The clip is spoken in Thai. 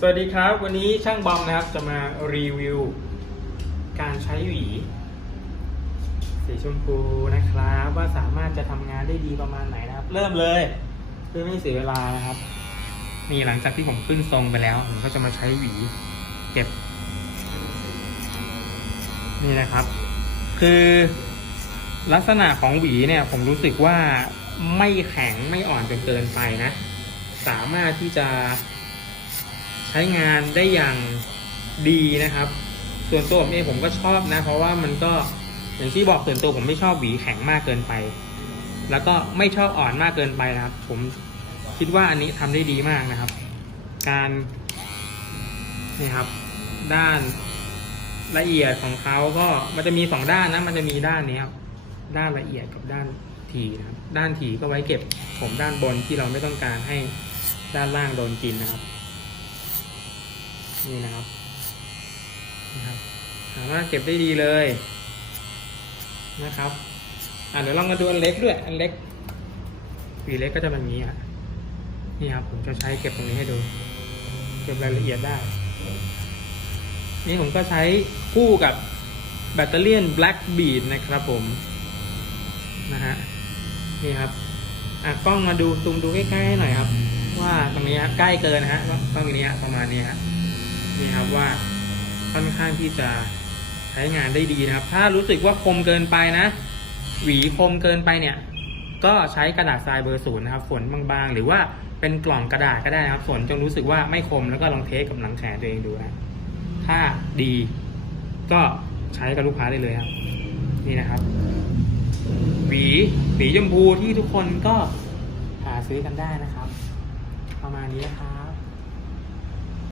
สวัสดีครับ วันนี้ช่างบอมนะครับจะมารีวิว การใช้หวี สีชมพูนะครับ ว่าสามารถจะทำงานได้ดีประมาณไหนนะครับ เริ่มเลยเพื่อไม่เสียเวลานะครับ นี่หลังจากที่ผมขึ้นทรงไปแล้ว ผมก็จะมาใช้หวีเก็บ นี่นะครับ คือลักษณะของหวีเนี่ย ผมรู้สึกว่าไม่แข็งไม่อ่อนจนเกินไปนะ สามารถที่จะ ใช้งานได้อย่างดีนะครับ ส่วนตัวผมเองผมก็ชอบนะ เพราะว่ามันก็อย่างที่บอกส่วนตัวผมไม่ชอบหวีแข็งมากเกินไป แล้วก็ไม่ชอบอ่อนมากเกินไปนะครับ ผมคิดว่าอันนี้ทำได้ดีมากนะครับ การนี่ครับ ด้านละเอียดของเขาก็มันจะมีสองด้านนะ มันจะมีด้านนี้ครับด้านละเอียดกับด้านถี่นะครับ ด้านถี่ก็ไว้เก็บผมด้านบนที่เราไม่ต้องการให้ด้านล่างโดนกินนะครับ นี่นะครับนะครับสามารถเก็บได้ดีเลยนะครับอะเดี๋ยวลองมาดูอันเล็กด้วย อันเล็กปีเล็กก็จะเป็นนี้อะนี่ครับผมจะใช้เก็บตรงนี้ให้ดู เก็บรายละเอียดได้ นี่ผมก็ใช้คู่กับแบตเตอรี่แบล็กบีดนะครับผมนะฮะนี่ครับอะกล้องมาดูซูมดูใกล้ๆให้หน่อยครับ ว่าตรงนี้ใกล้เกินนะฮะตรงนี้ประมาณนี้ฮะ นี่ครับว่าค่อนข้างที่จะใช้งานได้ดีนะครับ ถ้ารู้สึกว่าคมเกินไปนะ หวีคมเกินไปเนี่ย ก็ใช้กระดาษทรายเบอร์ศูนย์นะครับฝนบางๆ หรือว่าเป็นกล่องกระดาษก็ได้นะครับฝนจนรู้สึกว่าไม่คมแล้วก็ลองเทสกับหนังแขนตัวเองดูนะถ้าดีก็ใช้กับลูกค้าได้เลยครับ นี่นะครับ หวีหวีชมพูที่ทุกคนก็หาซื้อกันได้นะครับ ประมาณนี้นะครับ